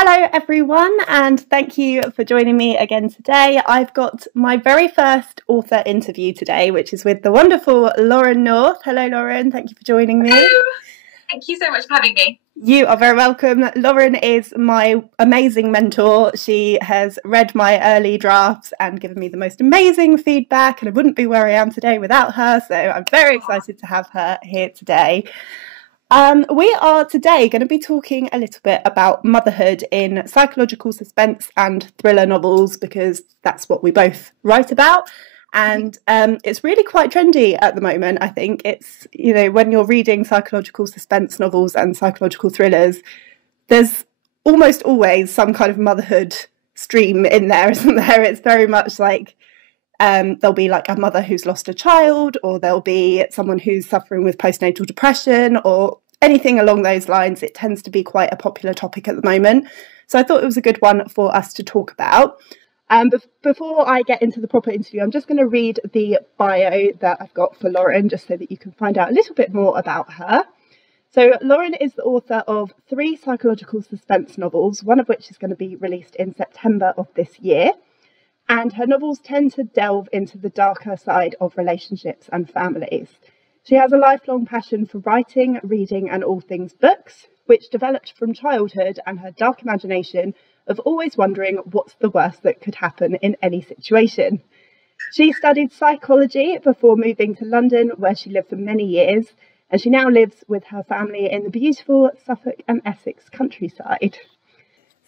hello everyone, and thank you for joining me again today. I've got my very first author interview today, which is with the wonderful Lauren North. Hello Lauren, thank you for joining me. Hello. Thank you so much for having me. You are very welcome. Lauren is my amazing mentor. She has read my early drafts and given me the most amazing feedback, and I wouldn't be where I am today without her, so I'm very excited to have her here today. We are today going to be talking a little bit about motherhood in psychological suspense and thriller novels, because that's what we both write about. And it's really quite trendy at the moment. I think it's, you know, when you're reading psychological suspense novels and psychological thrillers, there's almost always some kind of motherhood stream in there, isn't there? It's very much like there'll be like a mother who's lost a child, or there'll be someone who's suffering with postnatal depression, or anything along those lines. It tends to be quite a popular topic at the moment. So I thought it was a good one for us to talk about. Before I get into the proper interview, I'm just going to read the bio that I've got for Lauren, just so that you can find out a little bit more about her. So Lauren is the author of 3 psychological suspense novels, one of which is going to be released in September of this year. And her novels tend to delve into the darker side of relationships and families. She has a lifelong passion for writing, reading, and all things books, which developed from childhood and her dark imagination of always wondering what's the worst that could happen in any situation. She studied psychology before moving to London, where she lived for many years, and she now lives with her family in the beautiful Suffolk and Essex countryside.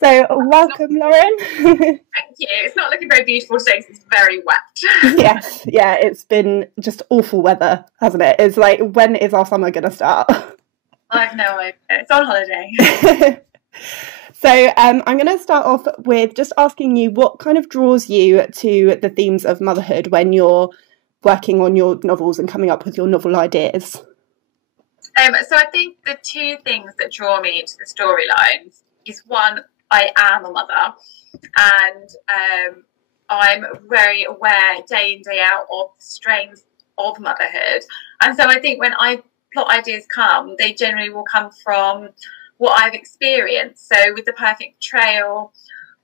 So welcome, Lauren. Thank you. It's not looking very beautiful today because it's very wet. Yes, yeah, it's been just awful weather, hasn't it? It's like, when is our summer going to start? I have no idea. It's on holiday. So I'm going to start off with just asking you what kind of draws you to the themes of motherhood when you're working on your novels and coming up with your novel ideas. So I think the 2 things that draw me to the storylines is, one, I am a mother, and I'm very aware day in, day out of the strains of motherhood. And so I think when plot ideas come, they generally will come from what I've experienced. So with The Perfect Betrayal,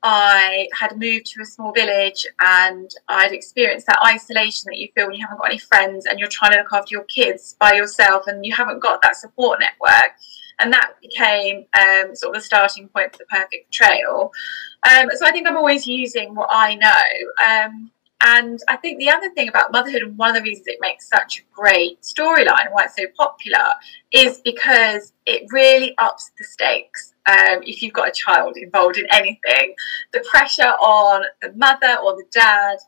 I had moved to a small village, and I'd experienced that isolation that you feel when you haven't got any friends and you're trying to look after your kids by yourself and you haven't got that support network. And that became sort of the starting point for The Perfect Betrayal. So I think I'm always using what I know. And I think the other thing about motherhood, and one of the reasons it makes such a great storyline and why it's so popular, is because it really ups the stakes. If you've got a child involved in anything, the pressure on the mother or the dad,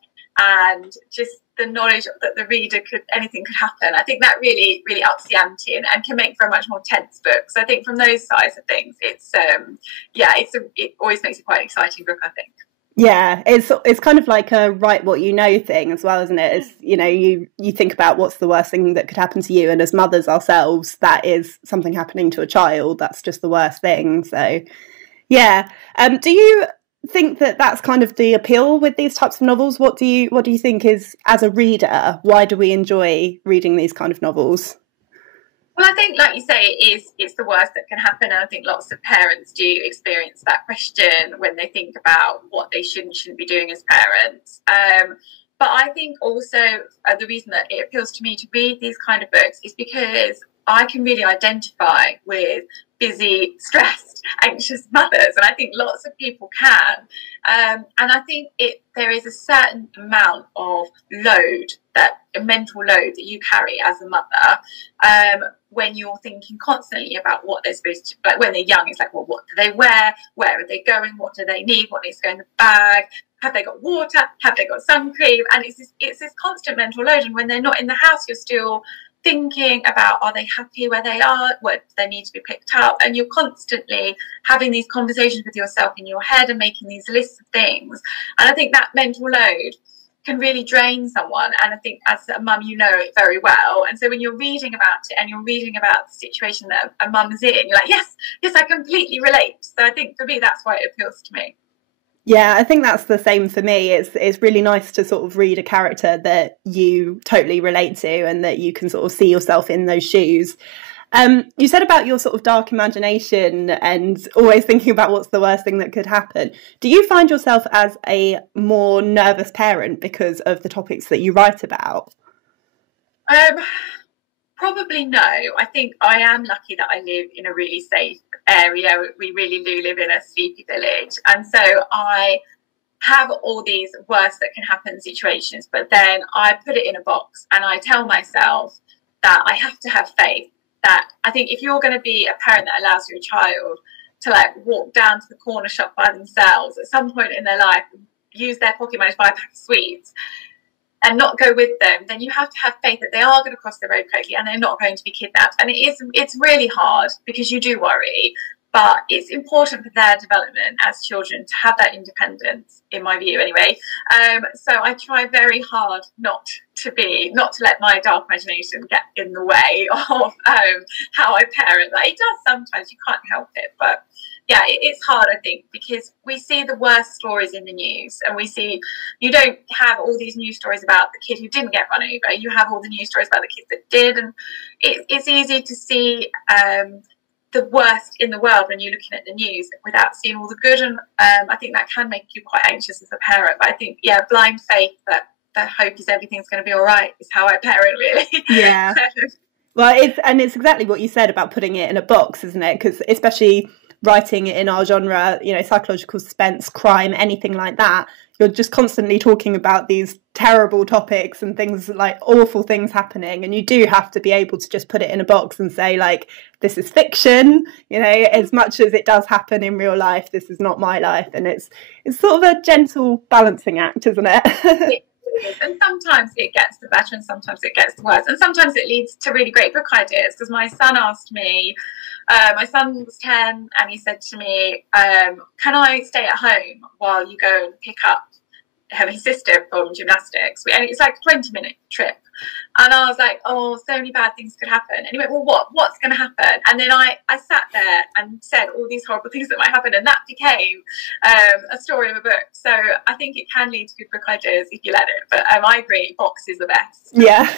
and just the knowledge that the reader anything could happen. I think that really, really ups the ante and can make for a much more tense book. So I think from those sides of things, it's it always makes it quite an exciting book, I think. Yeah, it's kind of like a write what you know thing as well, isn't it? It's, you know, you think about what's the worst thing that could happen to you, and as mothers ourselves, that is something happening to a child. That's just the worst thing. So, yeah. Do you think that that's kind of the appeal with these types of novels? What do you think is, as a reader, why do we enjoy reading these kind of novels? Well, I think, like you say, it's the worst that can happen. And I think lots of parents do experience that question when they think about what they shouldn't be doing as parents. But I think also the reason that it appeals to me to read these kind of books is because I can really identify with busy, stressed, anxious mothers, and I think lots of people can. And I think there is a certain amount of a mental load that you carry as a mother, when you're thinking constantly about what they're supposed to, like when they're young, it's like, well, what do they wear? Where are they going? What do they need? What needs to go in the bag? Have they got water? Have they got sun cream? And it's this constant mental load. And when they're not in the house, you're still thinking about, are they happy where they are? What do they need to be picked up? And you're constantly having these conversations with yourself in your head and making these lists of things. And I think that mental load can really drain someone, and I think as a mum you know it very well, and so when you're reading about it and you're reading about the situation that a mum's in, you're like, yes, I completely relate. So I think for me that's why it appeals to me. Yeah, I think that's the same for me. It's really nice to sort of read a character that you totally relate to and that you can sort of see yourself in those shoes. You said about your sort of dark imagination and always thinking about what's the worst thing that could happen. Do you find yourself as a more nervous parent because of the topics that you write about? Probably no. I think I am lucky that I live in a really safe area. We really do live in a sleepy village. And so I have all these worst that can happen situations, but then I put it in a box and I tell myself that I have to have faith. That I think if you're going to be a parent that allows your child to like walk down to the corner shop by themselves at some point in their life, use their pocket money to buy a pack of sweets, and not go with them, then you have to have faith that they are going to cross the road correctly and they're not going to be kidnapped. And it's really hard because you do worry, but it's important for their development as children to have that independence, in my view anyway. So I try very hard not to let my dark imagination get in the way of how I parent. Like, it does sometimes, you can't help it, but yeah, it's hard, I think, because we see the worst stories in the news, and you don't have all these news stories about the kid who didn't get run over. You have all the news stories about the kids that did, and it's easy to see the worst in the world when you're looking at the news without seeing all the good. And I think that can make you quite anxious as a parent. But I think, yeah, blind faith that the hope is everything's going to be all right is how I parent, really. Yeah. Well, it's exactly what you said about putting it in a box, isn't it? Because especially writing in our genre, you know, psychological suspense, crime, anything like that, you're just constantly talking about these terrible topics and things like awful things happening, and you do have to be able to just put it in a box and say, like, this is fiction, you know, as much as it does happen in real life, this is not my life. And it's sort of a gentle balancing act, isn't it? And sometimes it gets the better and sometimes it gets the worse, and sometimes it leads to really great book ideas. Because my son asked me, my son was 10, and he said to me, can I stay at home while you go and pick up his sister from gymnastics? And it's like a 20-minute trip. And I was like, oh, so many bad things could happen. And he went, well, what's going to happen? And then I sat there and said all these horrible things that might happen, and that became a story of a book. So I think it can lead to good book ideas if you let it. But I agree, box is the best. Yeah.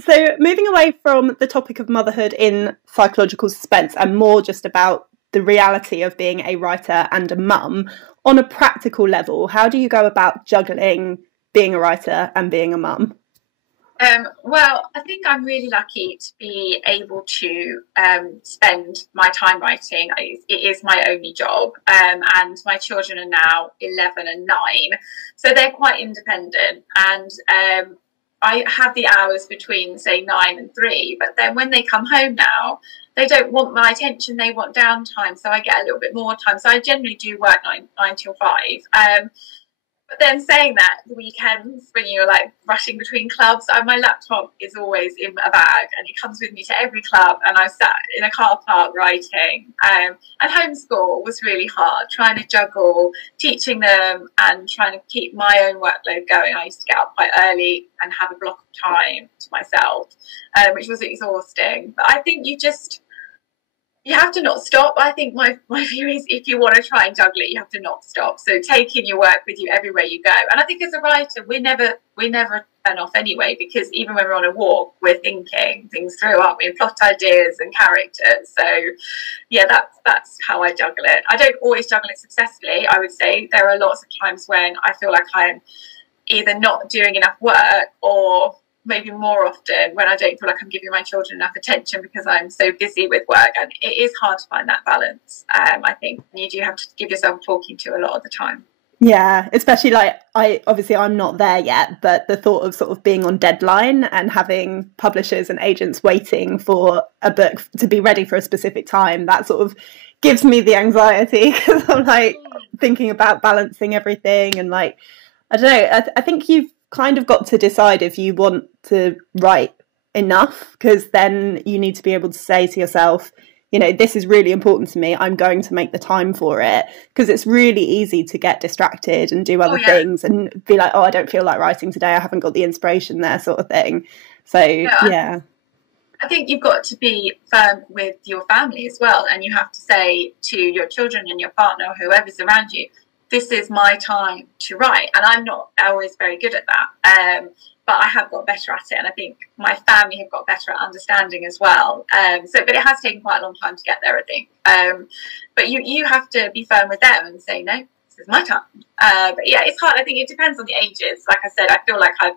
So moving away from the topic of motherhood in psychological suspense and more just about the reality of being a writer and a mum, on a practical level, how do you go about juggling being a writer and being a mum? Well, I think I'm really lucky to be able to spend my time writing. It is my only job, and my children are now 11 and 9, so they're quite independent, and I have the hours between, say, 9 and 3, but then when they come home now, they don't want my attention, they want downtime, so I get a little bit more time. So I generally do work 9 till 5. But then saying that, the weekends when you're like rushing between clubs, my laptop is always in a bag and it comes with me to every club, and I sat in a car park writing. And homeschool was really hard, trying to juggle teaching them and trying to keep my own workload going. I used to get up quite early and have a block of time to myself, which was exhausting. But I think you have to not stop. I think my view is, if you want to try and juggle it, you have to not stop. So taking your work with you everywhere you go. And I think as a writer, we never turn off anyway, because even when we're on a walk, we're thinking things through, aren't we? Plot ideas and characters. So yeah, that's how I juggle it. I don't always juggle it successfully, I would say. There are lots of times when I feel like I'm either not doing enough work, or maybe more often when I don't feel like I'm giving my children enough attention because I'm so busy with work. And it is hard to find that balance. I think you do have to give yourself talking to a lot of the time. Yeah, especially like I'm not there yet, but the thought of sort of being on deadline and having publishers and agents waiting for a book to be ready for a specific time, that sort of gives me the anxiety, because I'm like thinking about balancing everything. And like, I don't know, I think you've kind of got to decide if you want to write enough, because then you need to be able to say to yourself, you know, this is really important to me, I'm going to make the time for it, because it's really easy to get distracted and do other things and be like, oh, I don't feel like writing today, I haven't got the inspiration there, sort of thing. So yeah. I think you've got to be firm with your family as well, and you have to say to your children and your partner or whoever's around you, this is my time to write. And I'm not always very good at that. But I have got better at it, and I think my family have got better at understanding as well. But it has taken quite a long time to get there, I think. But you have to be firm with them and say, no, this is my time. But yeah, it's hard. I think it depends on the ages. Like I said, I feel like I've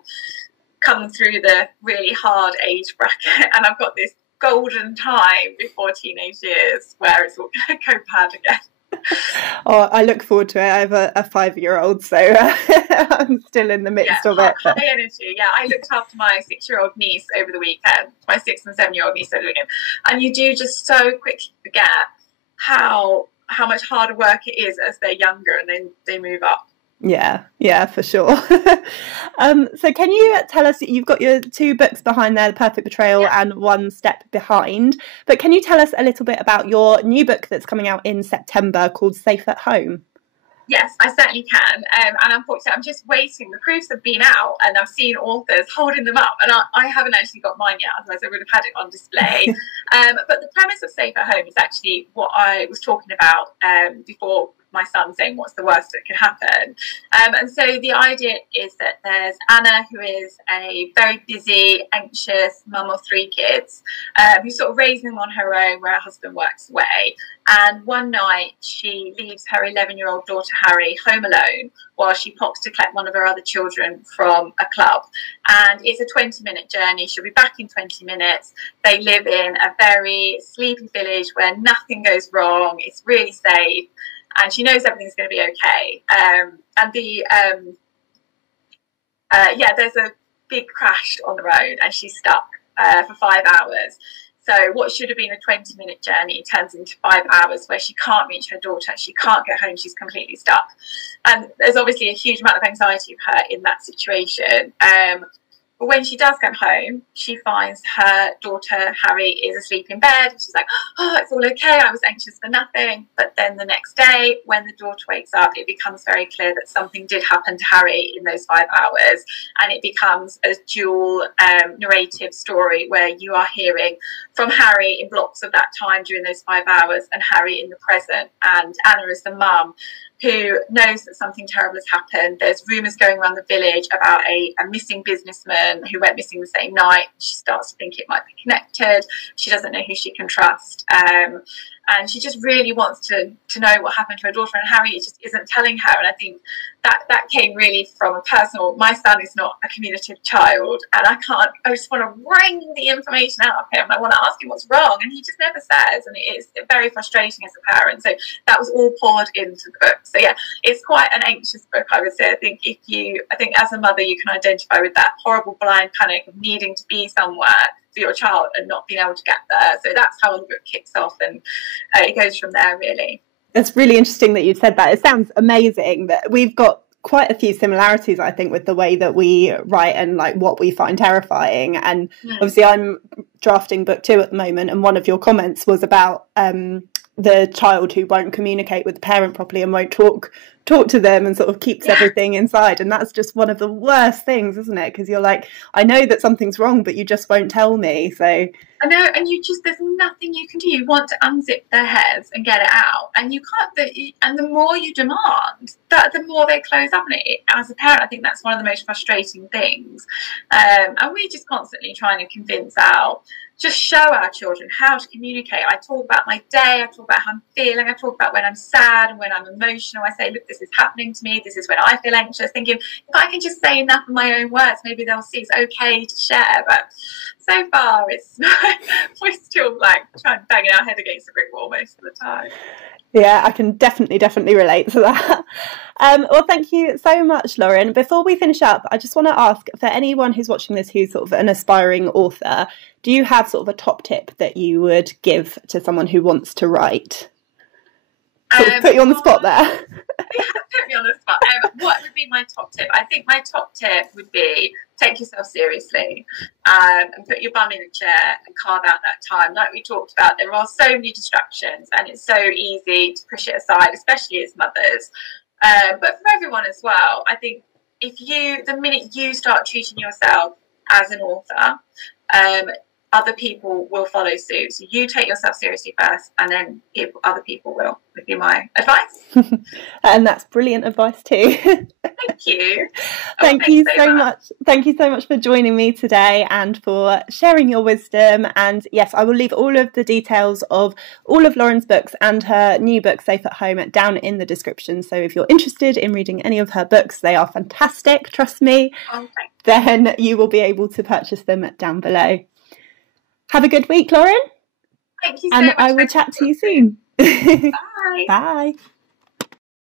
come through the really hard age bracket, and I've got this golden time before teenage years where it's all going to go bad again. Oh, I look forward to it. I have a 5-year-old, so I'm still in the midst of it. High energy. Yeah, I looked after my 6-year-old niece over the weekend, my 6 and 7-year-old niece over the weekend, and you do just so quickly forget how much harder work it is as they're younger and then they move up. Yeah, for sure. So can you tell us, you've got your 2 books behind there, The Perfect Betrayal and One Step Behind, but can you tell us a little bit about your new book that's coming out in September called Safe at Home? Yes, I certainly can. And unfortunately, I'm just waiting. The proofs have been out and I've seen authors holding them up, and I haven't actually got mine yet, otherwise I would have had it on display. But the premise of Safe at Home is actually what I was talking about before, my son saying what's the worst that could happen. And so the idea is that there's Anna, who is a very busy, anxious mum of 3 kids, who's sort of raising them on her own where her husband works away. And one night she leaves her 11-year-old daughter Harry home alone while she pops to collect one of her other children from a club. And it's a 20-minute journey. She'll be back in 20 minutes. They live in a very sleepy village where nothing goes wrong. It's really safe. And she knows everything's going to be okay. There's a big crash on the road and she's stuck for 5 hours. So what should have been a 20-minute journey turns into 5 hours where she can't reach her daughter. She can't get home. She's completely stuck. And there's obviously a huge amount of anxiety for her in that situation. But when she does come home, she finds her daughter, Harry, is asleep in bed. She's like, oh, it's all okay. I was anxious for nothing. But then the next day, when the daughter wakes up, it becomes very clear that something did happen to Harry in those 5 hours. And it becomes a dual narrative story where you are hearing from Harry in blocks of that time during those 5 hours and Harry in the present. And Anna is the mum who knows that something terrible has happened. There's rumours going around the village about a missing businessman who went missing the same night. She starts to think it might be connected. She doesn't know who she can trust. And she just really wants to know what happened to her daughter, and Harry just isn't telling her. And I think that came really from a personal, my son is not a communicative child, and I just want to wring the information out of him. I want to ask him what's wrong, and he just never says, and it is very frustrating as a parent. So that was all poured into the book. So yeah, it's quite an anxious book, I would say. I think as a mother, you can identify with that horrible blind panic of needing to be somewhere for your child and not being able to get there. So that's how the book kicks off, and it goes from there, really. It's really interesting that you said that. It sounds amazing that we've got quite a few similarities, I think, with the way that we write and like what we find terrifying. And obviously I'm drafting book 2 at the moment, and one of your comments was about the child who won't communicate with the parent properly and won't talk to them and sort of keeps everything inside. And that's just one of the worst things, isn't it? Because you're like, I know that something's wrong, but you just won't tell me. So I know, and there's nothing you can do. You want to unzip their heads and get it out, and you can't. And the more you demand, the more they close up. And as a parent, I think that's one of the most frustrating things. And we're just constantly trying to just show our children how to communicate. I talk about my day, I talk about how I'm feeling, I talk about when I'm sad and when I'm emotional. I say, look, this is happening to me, this is when I feel anxious, thinking if I can just say enough of my own words, maybe they'll see it's okay to share. But so far we're still like trying to bang our head against a brick wall most of the time. Yeah, I can definitely relate to that. Well, thank you so much, Lauren. Before we finish up, I just want to ask, for anyone who's watching this who's sort of an aspiring author, do you have sort of a top tip that you would give to someone who wants to write? Sort of put you on the spot there. Yeah, put me on the spot. What would be my top tip? I think my top tip would be take yourself seriously and put your bum in a chair and carve out that time. Like we talked about, there are so many distractions and it's so easy to push it aside, especially as mothers. But for everyone as well, I think the minute you start treating yourself as an author, other people will follow suit. So you take yourself seriously first, and then other people will, would be my advice. And that's brilliant advice too. Thank you. Thank you so much. Thank you so much for joining me today and for sharing your wisdom. And yes, I will leave all of the details of all of Lauren's books and her new book, Safe at Home, down in the description. So if you're interested in reading any of her books, they are fantastic, trust me, then you will be able to purchase them down below. Have a good week, Lauren. Thank you so much. And I will chat to you soon. Bye. Bye.